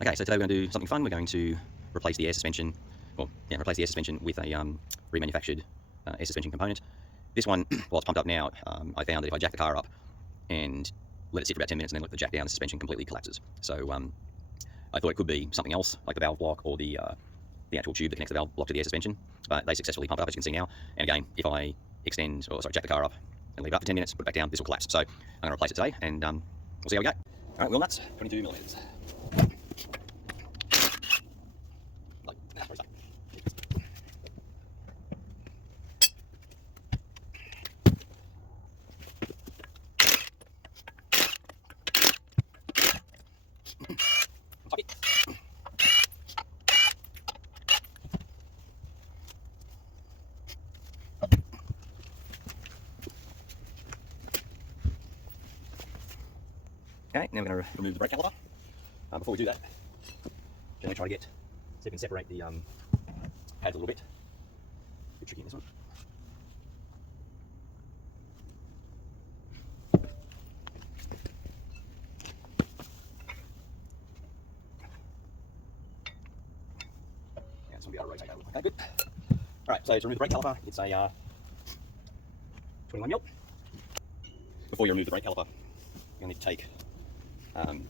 Okay, so today we're going to do something fun. We're going to replace the air suspension, replace the air suspension with a remanufactured air suspension component. This one, while it's pumped up now, I found that if I jack the car up and let it sit for about 10 minutes and then let the jack down, the suspension completely collapses. So I thought it could be something else, like the valve block or the actual tube that connects the valve block to the air suspension, but they successfully pump it up, as you can see now. And again, if I jack the car up and leave it up for 10 minutes, put it back down, this will collapse. So I'm going to replace it today, and we'll see how we go. All right, wheel nuts, 22 millimeters. Okay, now we're going to remove the brake caliper. Before we do that, generally try to see if we can separate the pads a little bit. A bit tricky in this one. Yeah, this one will be able to rotate over. Okay, good. Alright, so to remove the brake caliper, it's a 21mm. Before you remove the brake caliper, you're going to need to take, hopefully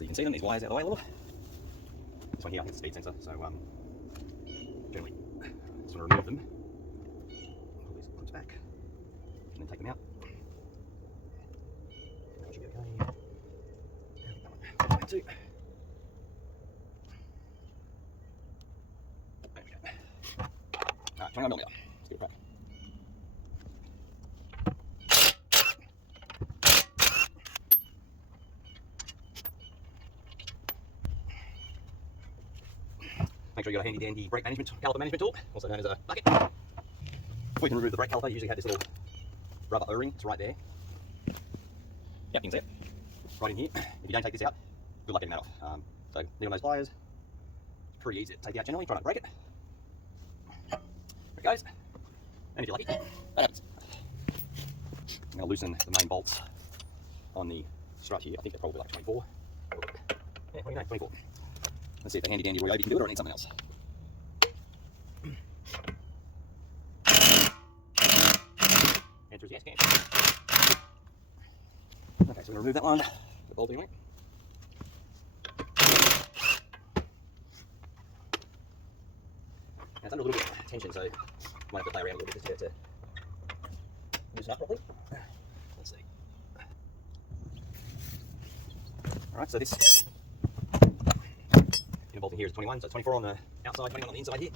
you can see them, these wires out of the way a little. This one here, I think it's a speed sensor, so generally just want to remove them, pull these clips back, and then take them out. That should be okay. That one too. There we go. Alright, 21mm. Let's give it a crack. Make sure you've got a handy dandy brake management, caliper management tool, also known as a bucket. Before you can remove the brake caliper, you usually have this little rubber O-ring, it's right there. Yep, you can see it. Right in here. If you don't take this out, good luck getting that off. So, need one of those pliers. Pretty easy to take out generally, try not to break it. There it goes. And if you're lucky, that happens. I'm going to loosen the main bolts on the strut here. I think they're probably like 24. Yeah, 29, 24. Let's see if the handy dandy Ryobi can do it, or I need something else. Answer is yes, can. Okay, so we're going to remove that one. The bolting on it. Now it's under a little bit of tension, so I might have to play around a little bit just to get it to loosen up properly. Let's see. Alright, so this bolting here is 21, so it's 24 on the outside, 21 on the inside here.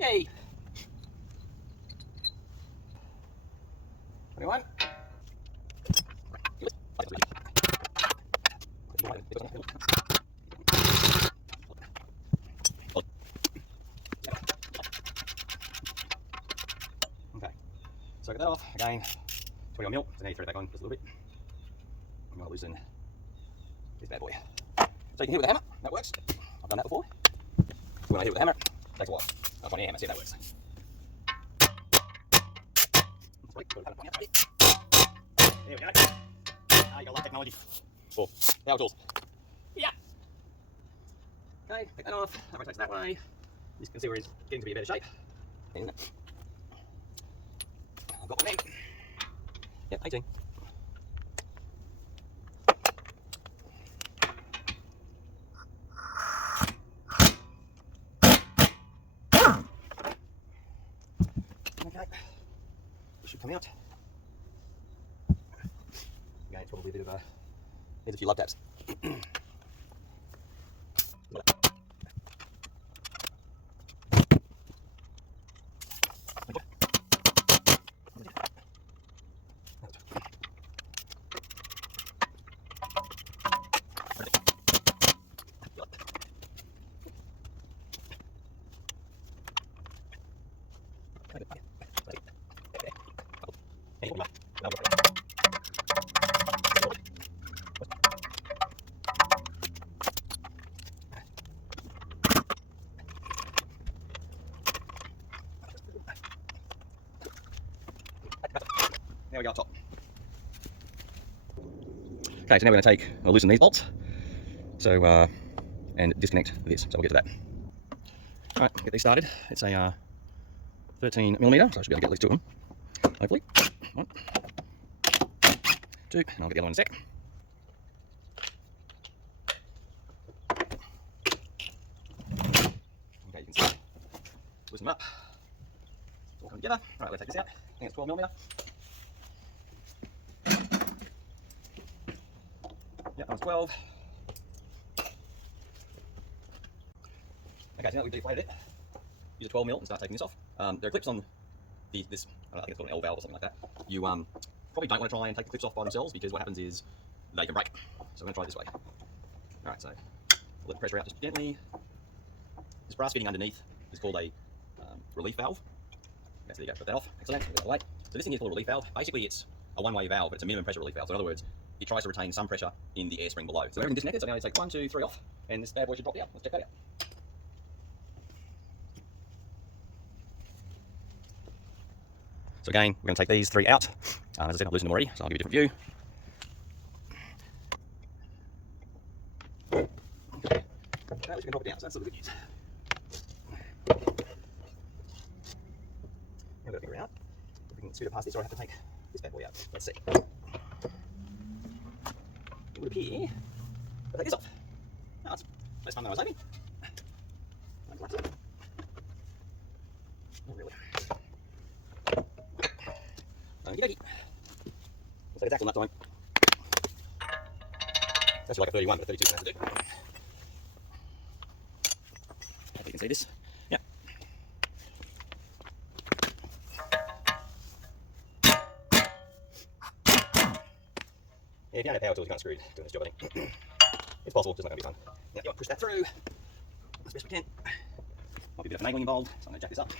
Yay! 21. Okay, so get that off again. 21mm, so now you throw it back on just a little bit. I'm going to loosen this bad boy. So you can hit it with a hammer, that works. I've done that before. When I hit it with a hammer, it takes a while. I'll find a hammer, see if that works. There we go. You got a lot of technology. Cool. Power tools. Yeah. Okay, take that off. That rotates that way. You can see where it's getting to be a better shape. And I've got one there. Yep, 18. Okay, this should come out. Again, it's probably a bit of a, needs a few love taps. Now we go up top. Okay, so now we're going to loosen these bolts. So, and disconnect this. So we'll get to that. All right, get these started. It's a 13mm, so I should be able to get at least two of them. Hopefully. 1, 2, and I'll get the other one in a sec. Okay, you can see. Loosen them up. It's all coming together. Right, let's take this out. I think it's 12mm. Yep, that one's 12. Okay, so now that we've deflated it, use a 12mm and start taking this off. There are clips on this, I think it's called an L valve or something like that. You probably don't want to try and take the clips off by themselves because what happens is they can break. So I'm going to try it this way. Alright, so let the pressure out just gently. This brass fitting underneath is called a relief valve. Okay, so there you go, put that off. Excellent, get that away. So this thing is called a relief valve. Basically it's a one-way valve, but it's a minimum pressure relief valve. So in other words, it tries to retain some pressure in the air spring below. So everything disconnected, so now you take 1, 2, 3 off, and this bad boy should drop down. Let's check that out. So again, we're going to take these 3 out. As I said, I've loosened them already, so I'll give you a different view. Okay, at least we can drop it down, so that's a little good news. Now we've got to figure out if we can scoot it past this, or I have to take this bad boy out. Let's see. It would appear I'll take this off. Oh, that's less fun than I was hoping. Not really. Okie dokie. Looks like it's axle nut time. It's actually like a 31, but a 32 is going to have to do. Hopefully you can see this. Yeah. Yeah, if you don't have power tools, you're kind of screwed doing this job, I think. It's possible, just not going to be fun. Now, you want to push that through as best we can. Might be a bit of finagling involved, so I'm going to jack this up.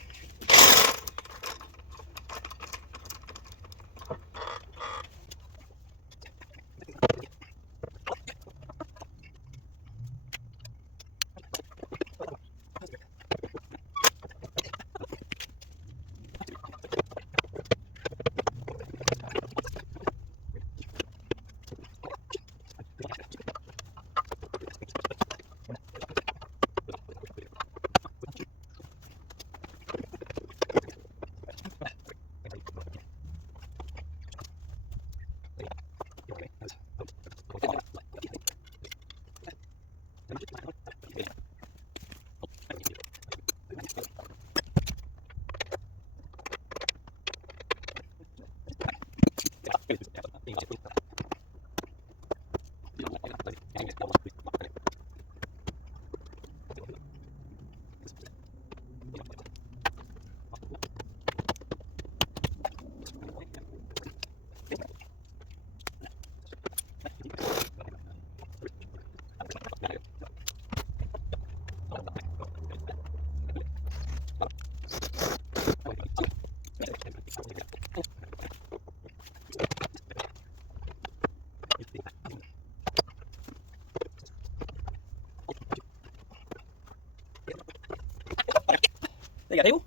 There you go, people.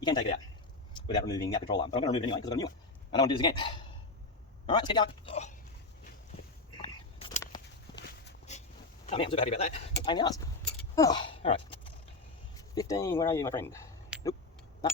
You can take it out without removing that control arm. But I'm going to remove it anyway because I've got a new one. I don't want to do this again. Alright, let's get going. Oh man, I'm super happy about that. Pain in the ass. Oh, alright. 15, where are you, my friend? Nope. No.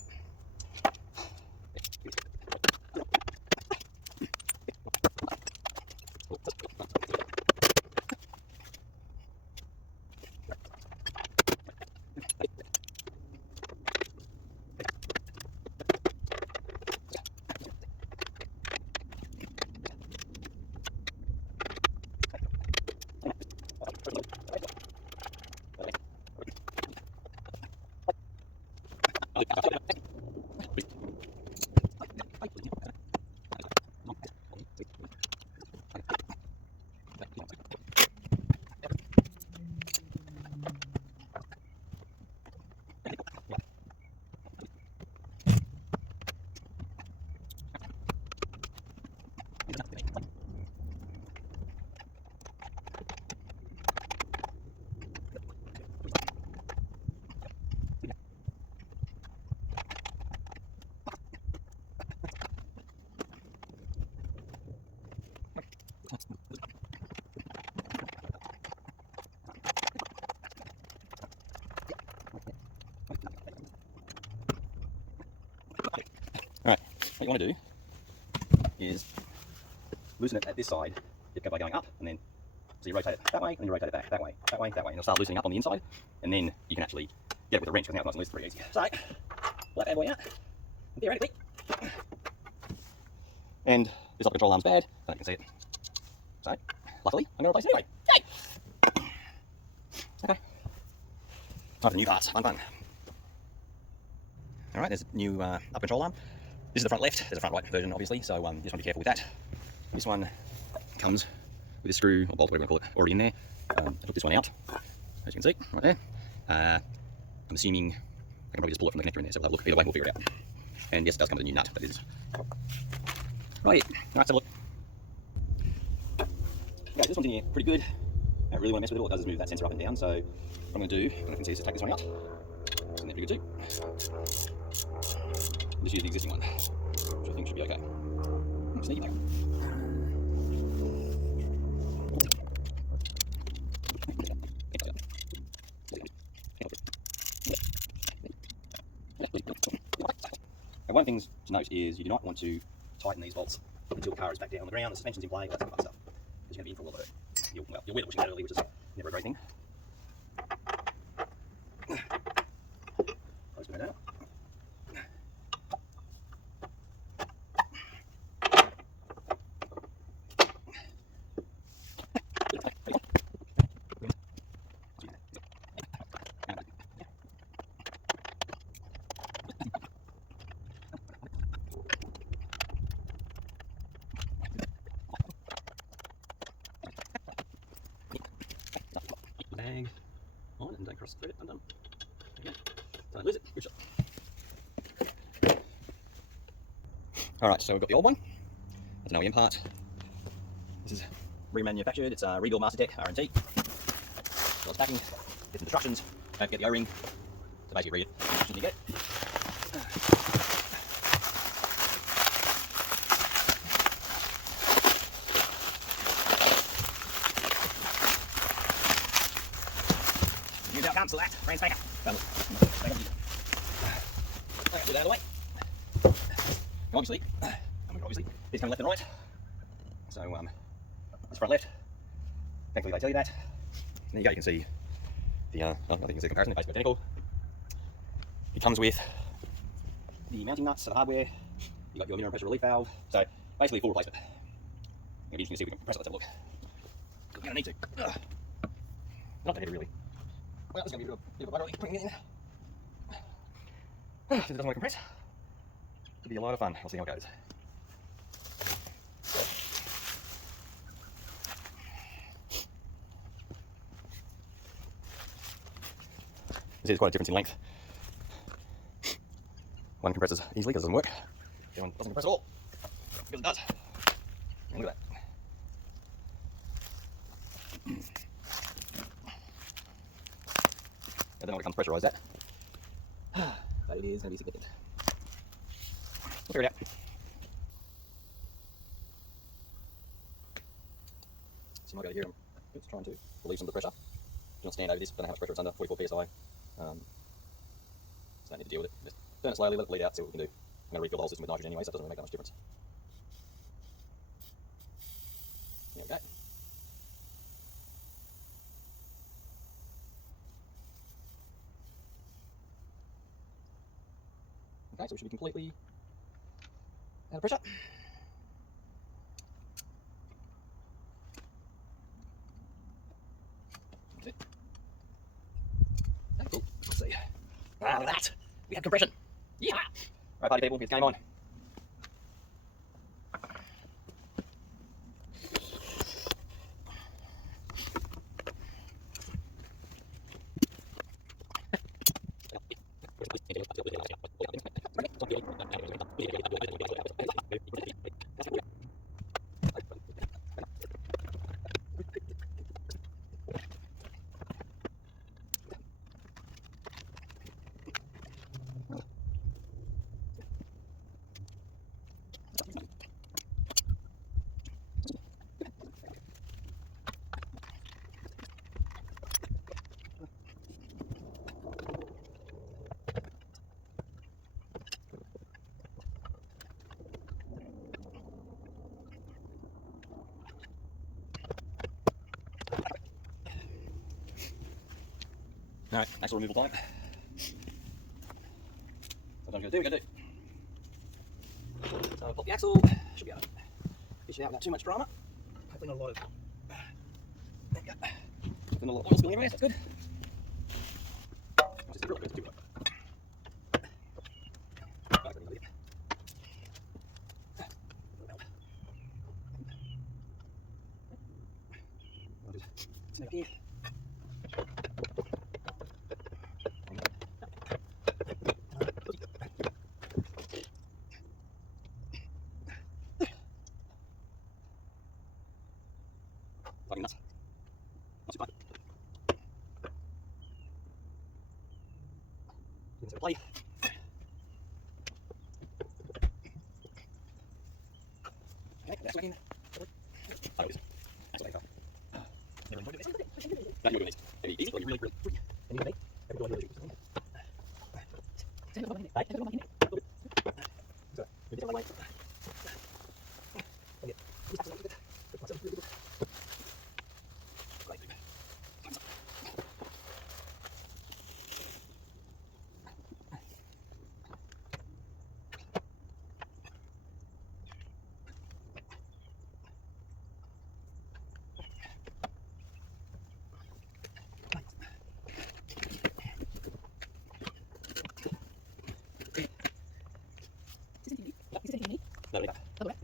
you want to do is loosen it at this side by going up, and then so you rotate it that way, and then you rotate it back that way, that way, that way, and it'll start loosening up on the inside, and then you can actually get it with a wrench, because now it's nice and loose, pretty easy. So, pull that bad boy out, and theoretically, and this other control arm's bad, I don't know if you can see it. So, luckily, I'm going to replace it anyway. Yay! Okay. Time for the new parts. Fun, fun. Alright, there's a new upper control arm. This is the front left. There's a front right version, obviously, so you just want to be careful with that. This one comes with a screw, or bolt, whatever you want to call it, already in there. I took this one out, as you can see, right there. I'm assuming I can probably just pull it from the connector in there, so we'll have a look. Either way, we'll figure it out. And yes, it does come with a new nut, but it is. Right, let's have a look. Okay, this one's in here pretty good. I don't really want to mess with it. All it does is move that sensor up and down, so what I'm going to do, I can see, is just take this one out. It's in there pretty good too. Just use the existing one, which I think should be okay. Sneaky there. Now, one thing to note is you do not want to tighten these bolts until the car is back down on the ground, the suspension's in play, all that fun stuff. Because you're going to be in for a little bit. You'll wet it pushing that early, which is never a great thing. Close it down. Bag on and don't cross thread it. Undone. Okay. Don't lose it. Good shot. Alright, so we've got the old one. That's an OEM part. This is remanufactured. It's a rebuild master deck, R&T. So it's packing. Get some instructions. Don't forget the O-ring. So basically read it. Shouldn't you get it? Use outcomes, select, brand spanker. Okay, get that out of the way. Obviously, it's coming left and right. So, this front left, thankfully they tell you that. There you go, you can see the, I think you can see the comparison, they're basically identical. It comes with the mounting nuts for the hardware. You've got your minimum pressure relief valve. So, basically full replacement. It'll be interesting to see if we can press it, let's have a look. We're going to need to. Not that heavy, really. Well, it's going to be a bit of a buggery putting it in. If it doesn't want to compress, it'll be a lot of fun. We'll see how it goes. This is quite a difference in length. One compresses easily because it doesn't work. The other one doesn't compress at all because it does. And look at that. I don't know what it comes pressurised at, but it is going to be significant. We'll figure it out. So you might go here and it's trying to relieve some of the pressure. Do not stand over this, don't know how much pressure it's under, 44 psi. So don't need to deal with it. Just turn it slowly, let it bleed out, see what we can do. I'm going to refill the whole system with nitrogen anyway, so it doesn't really make that much difference. There we go. Okay, so we should be completely out of pressure. That's it. Okay, cool. Let's see. Ah, look at that. We have compression. Yeah. Right, party people, it's game on. Alright, axle removal time. Sometimes we gotta do. So pop the axle, should be able to fish it out without too much drama. Hopefully not a lot of, there you go. Hopefully not a lot of oil spilling everywhere, so that's good. Just a drill, it's too good. Snap here. Fucking nuts. Not too bad. Give this a play. Okay, that's working. Oh, it is. That's what I thought. Never enjoyed this. No, you're doing this. Any easy or you really free? And you make every one of those. No, really bad.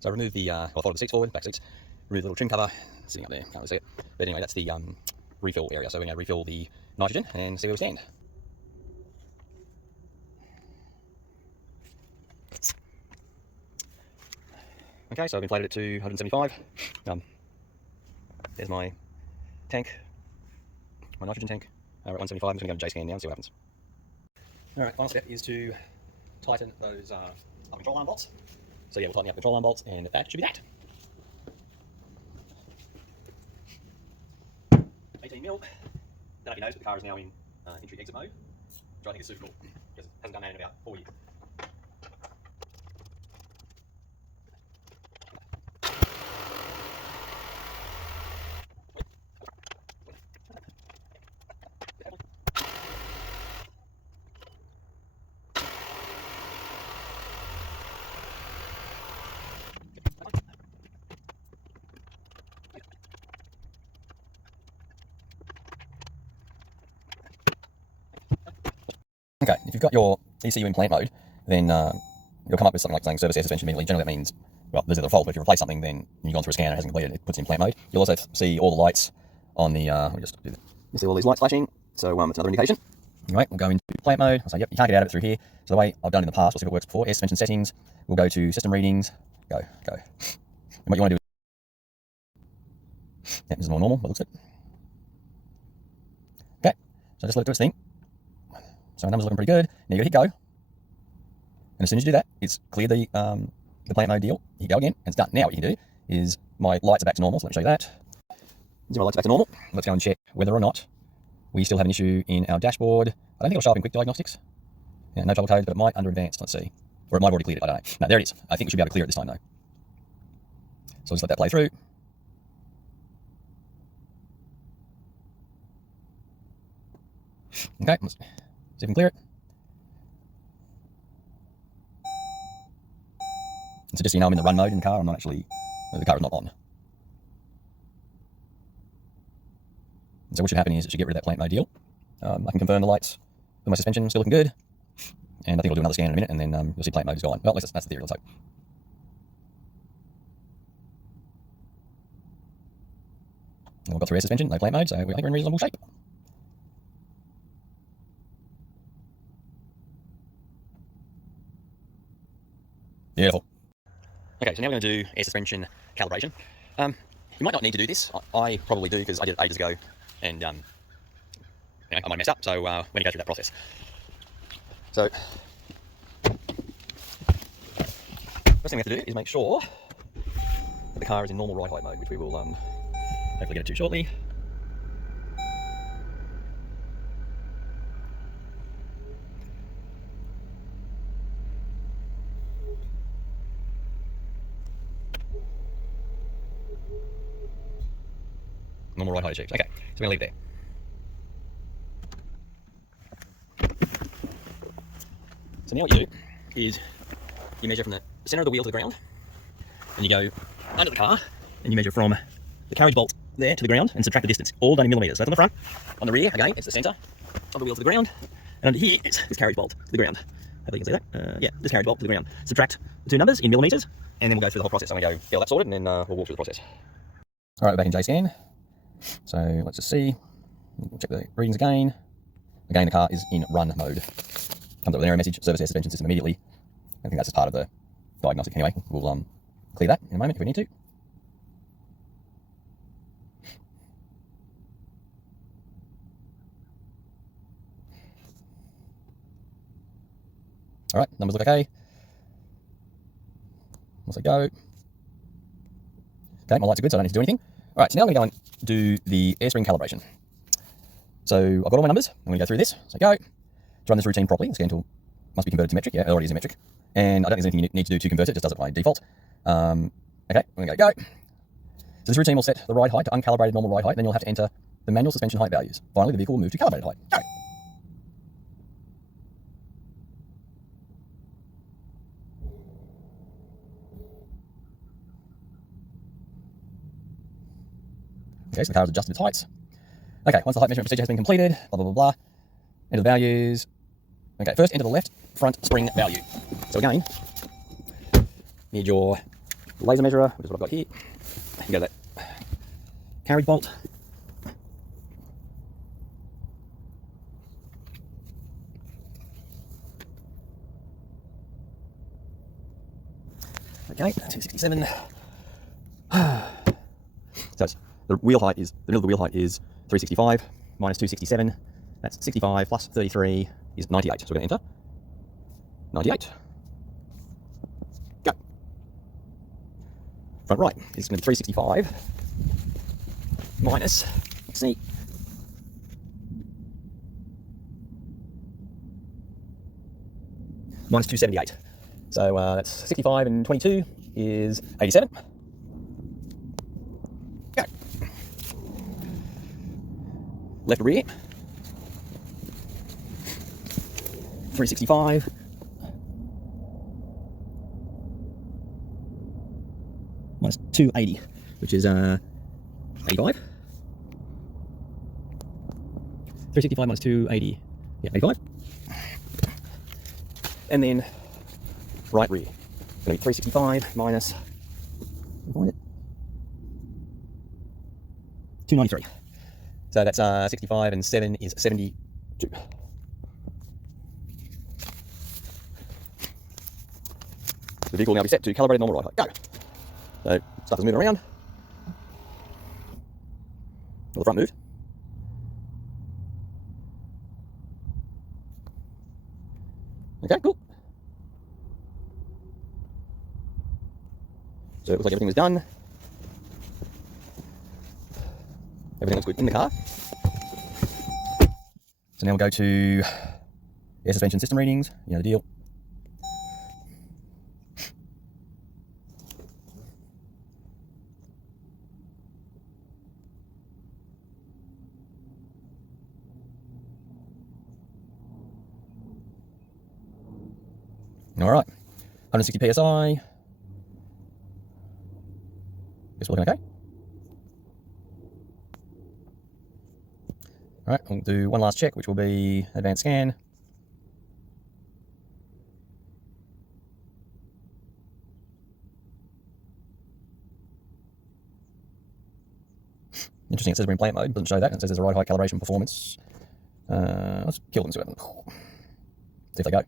So I removed the, well, I folded the seats forward, back seats, removed the little trim cover, sitting up there, can't really see it. But anyway, that's the refill area. So we're going to refill the nitrogen and see where we stand. Okay, so I've inflated it to 175. There's my tank, my nitrogen tank. We're at 175. I'm just going to go to JScan now and see what happens. Alright, final step is to tighten those control arm bolts. So yeah, we'll tighten up the control arm bolts, and that should be that. 18 mil. Don't know if you noticed, but the car is now in entry exit mode, which I think is super cool, because it hasn't done that in about 4 years. Okay, if you've got your ECU in plant mode, then you'll come up with something like saying service air suspension immediately. Generally that means, well, there's either a fault, but if you replace something, then you've gone through a scan and it hasn't completed, it puts it in plant mode. You'll also see all the lights on the, let me just do this. You see all these lights flashing, so it's another indication. Anyway, we'll go into plant mode. I'll say, yep, you can't get out of it through here. So the way I've done it in the past, we'll see if it works before. Air suspension settings, we'll go to system readings, go. And what you want to do is, yeah, this is more normal, but looks good. Okay, so just let it do its thing. So our numbers are looking pretty good. Now you gotta hit go. And as soon as you do that, it's cleared the plant mode deal. You go again, and it's done. Now what you can do is, my lights are back to normal, so let me show you that. These are my lights back to normal. Let's go and check whether or not we still have an issue in our dashboard. I don't think it'll show up in quick diagnostics. Yeah, no trouble code, but it might under advanced. Let's see. Or it might have already cleared it, I don't know. No, there it is. I think we should be able to clear it this time though. So I'll just let that play through. Okay, let's see if we can clear it. And so just so you know, I'm in the run mode in the car. I'm not actually, the car is not on. And so what should happen is it should get rid of that plant mode deal. I can confirm the lights for my suspension still looking good. And I think I'll do another scan in a minute, and then you'll see plant mode is gone. Well, at least that's the theory, let's hope. And we've got through air suspension, no plant mode, so I think we're in reasonable shape. Beautiful. Okay, so now we're going to do air suspension calibration. You might not need to do this. I probably do, because I did it ages ago, and I might mess up, so when you go through that process. So, first thing we have to do is make sure that the car is in normal ride height mode, which we will hopefully get it to shortly. Normal ride height achieved. Okay, so we're going to leave it there. So now what you do is you measure from the centre of the wheel to the ground, and you go under the car, and you measure from the carriage bolt there to the ground and subtract the distance, all done in millimetres. So that's on the front. On the rear, again, it's the centre of the wheel to the ground, and under here it's this carriage bolt to the ground. Hopefully you can see that. Yeah, this carriage bolt to the ground. Subtract the two numbers in millimetres, and then we'll go through the whole process. I'm going to go get all that sorted, and then we'll walk through the process. All right, we're back in JScan. So let's just see. We'll check the readings again. Again, the car is in run mode. Comes up with an error message, service air suspension system immediately. I think that's just part of the diagnostic anyway. We'll clear that in a moment if we need to. All right, numbers look okay. Once I go. Okay, my lights are good, so I don't need to do anything. All right, so now I'm going to go and do the air spring calibration. So I've got all my numbers. I'm going to go through this. So go. To run this routine properly, the scan tool must be converted to metric. Yeah, it already is a metric. And I don't think there's anything you need to do to convert it. It just does it by default. Okay, I'm going to go. So this routine will set the ride height to uncalibrated normal ride height. Then you'll have to enter the manual suspension height values. Finally, the vehicle will move to calibrated height. Go. Okay, so the car has adjusted its heights. Okay, once the height measurement procedure has been completed, blah, blah, blah, blah. Enter the values. Okay, first enter the left front spring value. So again, you need your laser measurer, which is what I've got here. You go to that carriage bolt. Okay, 267. So it's, the wheel height is, the middle of the wheel height is 365 minus 267. That's 65 plus 33 is 98. So we're going to enter. 98. Go. Front right is going to be 365 minus C. Minus 278. So that's 65 and 22 is 87. Go. Left rear. 365. Minus 280, which is 85. 365 minus 280, yeah, 85. And then right rear, going to be 365 minus, find it, 293. So that's 65 and 7 is 72. The vehicle will now be set to calibrated normal ride height. Go. So stuff is moving around. Well, the front moved. Okay, cool. So it looks like everything was done. Everything looks good in the car. So now we'll go to air suspension system readings. You know the deal. All right, 160 psi. Guess we're looking okay. All right, we'll do one last check, which will be advanced scan. Interesting, it says we're in plant mode, doesn't show that. It says there's a ride height calibration performance. Let's kill them, see if they go.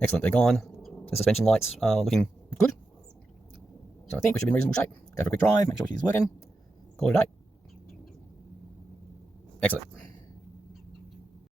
Excellent, they're gone. The suspension lights are looking good. So I think we should be in reasonable shape. Go for a quick drive, make sure she's working. Call it a day. Excellent.